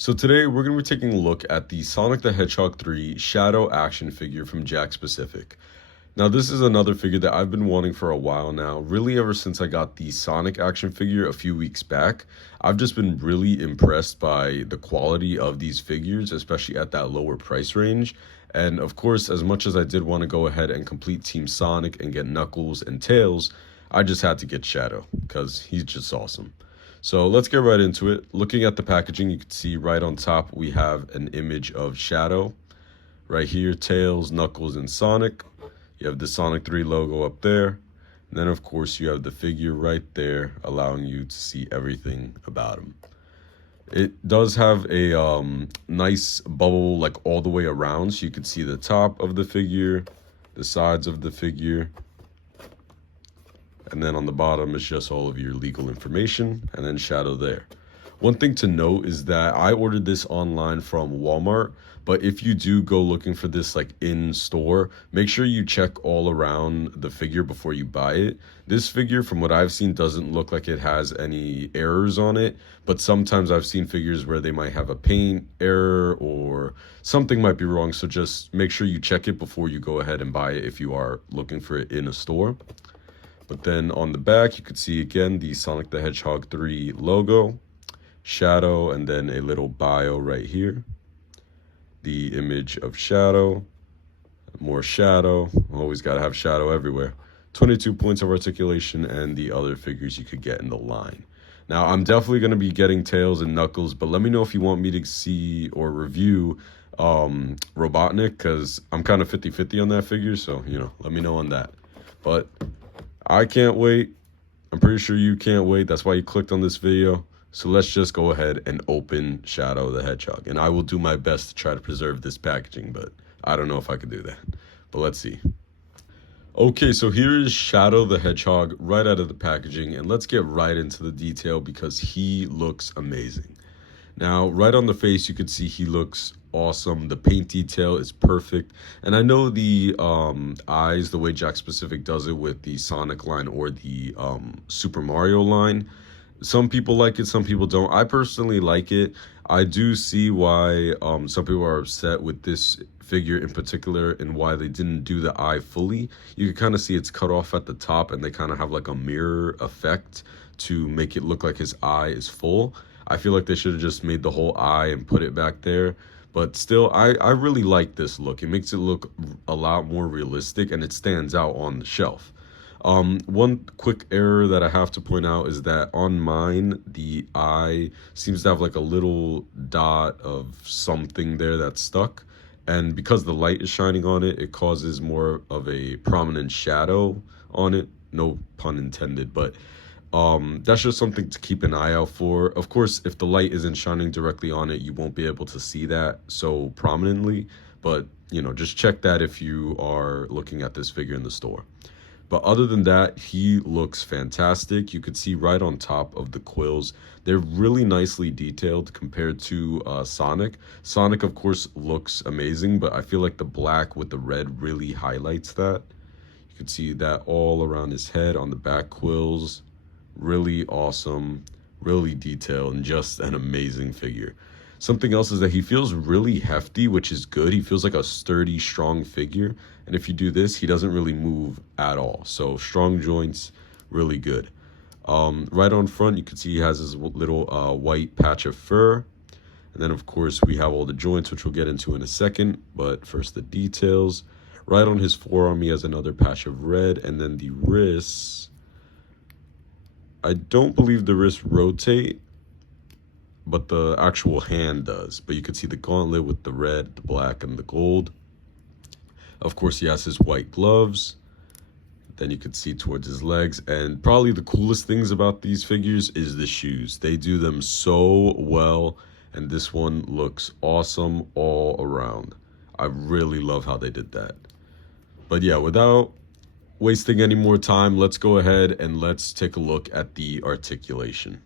So today we're going to be taking a look at the Sonic the Hedgehog 3 Shadow action figure from Jakks. Now this is another figure that I've been wanting for a while now, really ever since I got the Sonic action figure a few weeks back. I've just been really impressed by the quality of these figures, especially at that lower price range. And of course, as much as I did want to go ahead and complete Team Sonic and get Knuckles and Tails, I just had to get Shadow because he's just awesome. So let's get right into it. Looking at the packaging, you can see right on top we have an image of Shadow. Right here, Tails, Knuckles, and Sonic. You have the Sonic 3 logo up there. And then, of course, you have the figure right there, allowing you to see everything about him. It does have a nice bubble like all the way around, so you can see the top of the figure, the sides of the figure. And then on the bottom is just all of your legal information, and then Shadow there. One thing to note is that I ordered this online from Walmart, but if you do go looking for this like in store, make sure you check all around the figure before you buy it. This figure, from what I've seen, doesn't look like it has any errors on it, but sometimes I've seen figures where they might have a paint error or something might be wrong, so just make sure you check it before you go ahead and buy it if you are looking for it in a store. But then on the back, you can see again the Sonic the Hedgehog 3 logo, Shadow, and then a little bio right here. The image of Shadow, more Shadow. Always got to have Shadow everywhere. 22 points of articulation, and the other figures you could get in the line. Now, I'm definitely going to be getting Tails and Knuckles, but let me know if you want me to see or review Robotnik, because I'm kind of 50-50 on that figure, so, let me know on that. But I can't wait. I'm pretty sure you can't wait. That's why you clicked on this video. So let's just go ahead and open Shadow the Hedgehog. And I will do my best to try to preserve this packaging, but I don't know if I could do that. But let's see. Okay, so here is Shadow the Hedgehog right out of the packaging. And let's get right into the detail because he looks amazing. Now, right on the face, you can see he looks awesome. The paint detail is perfect. And I know the eyes, the way Jakks does it with the Sonic line or the Super Mario line, some people like it, some people don't. I personally like it. I do see why some people are upset with this figure in particular and why they didn't do the eye fully. You can kind of see it's cut off at the top and they kind of have like a mirror effect to make it look like his eye is full. I feel like they should have just made the whole eye and put it back there. But still, I really like this look. It makes it look a lot more realistic and it stands out on the shelf. One quick error that I have to point out is that on mine, the eye seems to have like a little dot of something there that's stuck. And because the light is shining on it, it causes more of a prominent shadow on it. No pun intended, but that's just something to keep an eye out for. Of course, if the light isn't shining directly on it, you won't be able to see that so prominently. But, just check that if you are looking at this figure in the store. But other than that, he looks fantastic. You could see right on top of the quills, they're really nicely detailed compared to Sonic. Sonic, of course, looks amazing, but I feel like the black with the red really highlights that. You can see that all around his head on the back quills. Really awesome, really detailed, and just an amazing figure. Something else is that he feels really hefty, which is good. He feels like a sturdy, strong figure. And if you do this, he doesn't really move at all. So strong joints, really good. Right on front, you can see he has his little white patch of fur. And then, of course, we have all the joints, which we'll get into in a second. But first, the details. Right on his forearm, he has another patch of red. And then the wrists, I don't believe the wrists rotate, but the actual hand does. But you can see the gauntlet with the red, the black, and the gold. Of course, he has his white gloves. Then you can see towards his legs. And probably the coolest things about these figures is the shoes. They do them so well. And this one looks awesome all around. I really love how they did that. But yeah, without wasting any more time, let's go ahead and let's take a look at the articulation.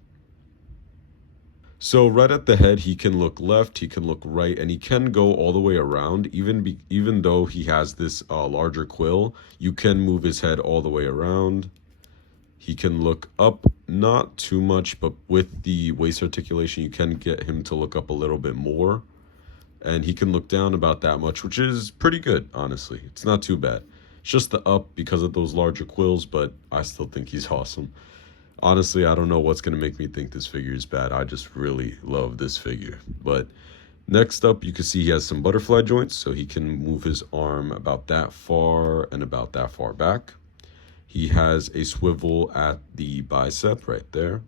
So right at the head, he can look left, he can look right, and he can go all the way around. Even though he has this larger quill, you can move his head all the way around. He can look up, not too much, but with the waist articulation, you can get him to look up a little bit more. And he can look down about that much, which is pretty good, honestly. It's not too bad. It's just the up because of those larger quills, but I still think he's awesome. Honestly, I don't know what's going to make me think this figure is bad. I just really love this figure. But next up, you can see he has some butterfly joints, so he can move his arm about that far and about that far back. He has a swivel at the bicep right there.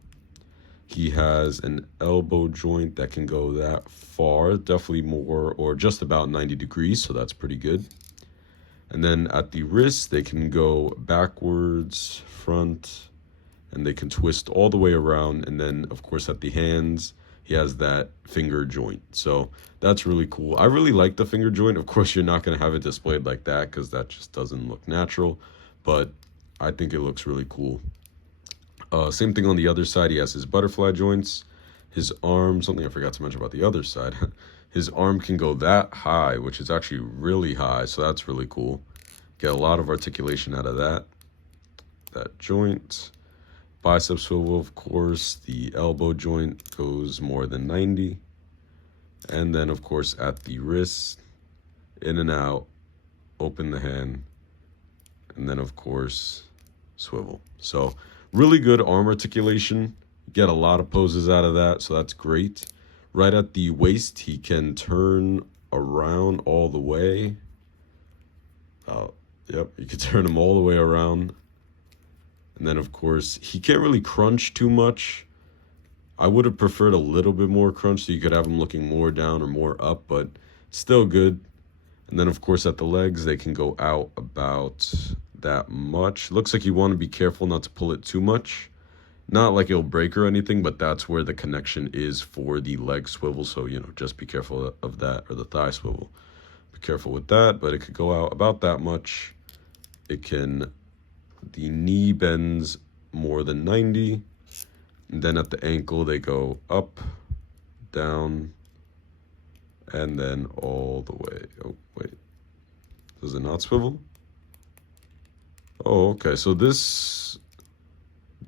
He has an elbow joint that can go that far, definitely more or just about 90 degrees, so that's pretty good. And then at the wrist, they can go backwards, front, and they can twist all the way around. And then, of course, at the hands, he has that finger joint. So that's really cool. I really like the finger joint. Of course, you're not going to have it displayed like that because that just doesn't look natural. But I think it looks really cool. Same thing on the other side. He has his butterfly joints. His arm, something I forgot to mention about the other side. His arm can go that high, which is actually really high. So that's really cool. Get a lot of articulation out of that. That joint. Bicep swivel, of course. The elbow joint goes more than 90. And then, of course, at the wrist, in and out, open the hand. And then, of course, swivel. So really good arm articulation. Get a lot of poses out of that, so that's great. Right at the waist, he can turn around all the way. Yep, you can turn him all the way around. And then, of course, he can't really crunch too much. I would have preferred a little bit more crunch so you could have him looking more down or more up, but still good. And then, of course, at the legs, they can go out about that much. Looks like you want to be careful not to pull it too much. Not like it'll break or anything, but that's where the connection is for the leg swivel. So, just be careful of that, or the thigh swivel. Be careful with that, but it could go out about that much. The knee bends more than 90. And then at the ankle, they go up, down, and then all the way. Oh, wait. Does it not swivel? Oh, okay. So this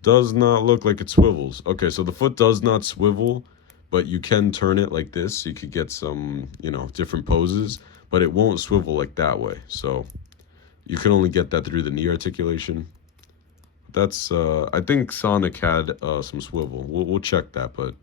does not look like it swivels. Okay, so the foot does not swivel, but you can turn it like this. So you could get some, different poses, but it won't swivel like that way. So you can only get that through the knee articulation. That's, I think Sonic had some swivel. We'll check that, but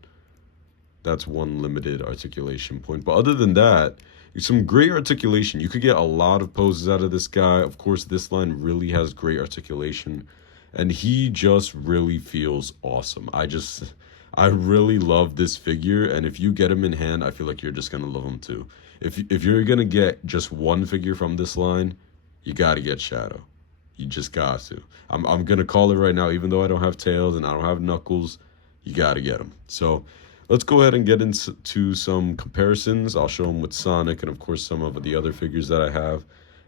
that's one limited articulation point. But other than that, some great articulation. You could get a lot of poses out of this guy. Of course, this line really has great articulation, and he just really feels awesome. I really love this figure, and if you get him in hand, I feel like you're just gonna love him too. If you're gonna get just one figure from this line, you gotta get Shadow. You just got to. I'm gonna call it right now, even though I don't have Tails and I don't have Knuckles. You gotta get him. So let's go ahead and get into some comparisons. I'll show them with Sonic and, of course, some of the other figures that I have.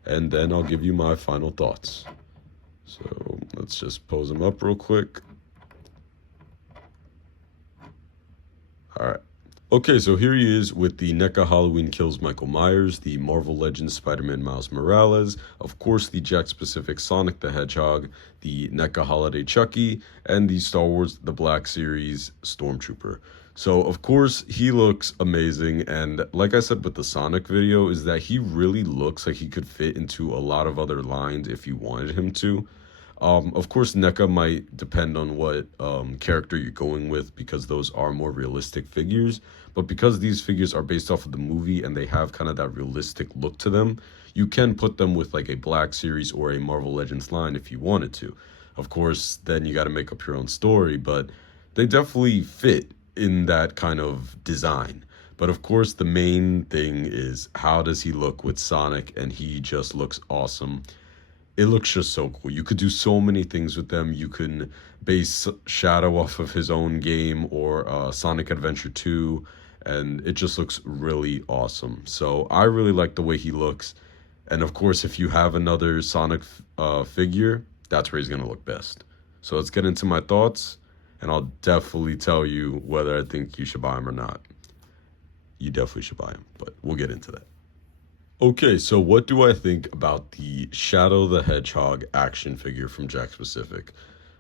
And then I'll give you my final thoughts. So let's just pose them up real quick. All right. Okay, so here he is with the NECA Halloween Kills Michael Myers, the Marvel Legends Spider-Man Miles Morales, of course the Jakks Pacific Sonic the Hedgehog, the NECA Holiday Chucky, and the Star Wars The Black Series Stormtrooper. So, of course, he looks amazing, and like I said with the Sonic video, is that he really looks like he could fit into a lot of other lines if you wanted him to. Of course, NECA might depend on what character you're going with, because those are more realistic figures. But because these figures are based off of the movie and they have kind of that realistic look to them, you can put them with like a Black Series or a Marvel Legends line if you wanted to. Of course, then you got to make up your own story, but they definitely fit in that kind of design. But of course, the main thing is, how does he look with Sonic? And he just looks awesome. It looks just so cool. You could do so many things with them. You can base Shadow off of his own game or Sonic Adventure 2, and it just looks really awesome. So I really like the way he looks. And of course, if you have another Sonic figure, that's where he's going to look best. So let's get into my thoughts, and I'll definitely tell you whether I think you should buy him or not. You definitely should buy him, but we'll get into that. Okay, so what do I think about the Shadow the Hedgehog action figure from Jakks Pacific?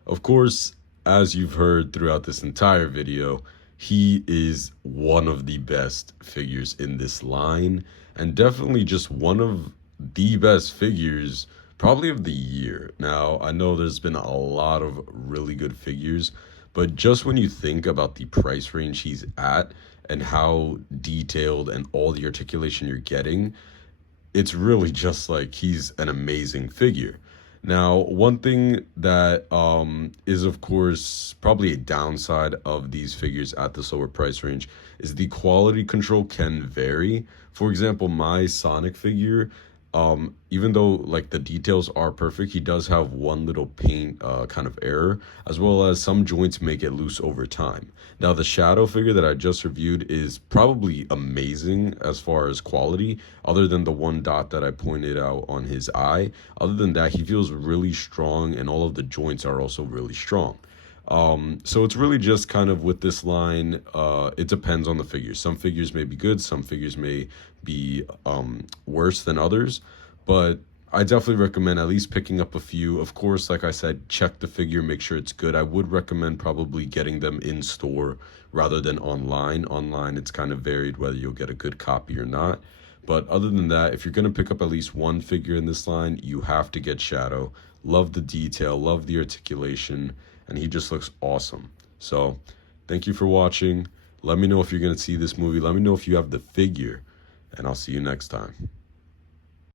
Of course, as you've heard throughout this entire video, he is one of the best figures in this line, and definitely just one of the best figures probably of the year. Now, I know there's been a lot of really good figures, but just when you think about the price range he's at and how detailed and all the articulation you're getting, it's really just like he's an amazing figure. Now, one thing that is, of course, probably a downside of these figures at this lower price range is the quality control can vary. For example, my Sonic figure, even though like the details are perfect, he does have one little paint kind of error, as well as some joints may get loose over time. Now, the Shadow figure that I just reviewed is probably amazing as far as quality, other than the one dot that I pointed out on his eye. Other than that, he feels really strong, and all of the joints are also really strong. So it's really just kind of with this line, it depends on the figures. Some figures may be good, some figures may be worse than others, but I definitely recommend at least picking up a few. Of course, like I said, check the figure, make sure it's good. I would recommend probably getting them in store rather than online. Online, it's kind of varied whether you'll get a good copy or not. But other than that, if you're going to pick up at least one figure in this line, you have to get Shadow. Love the detail, love the articulation, and he just looks awesome. So thank you for watching. Let me know if you're going to see this movie. Let me know if you have the figure, and I'll see you next time.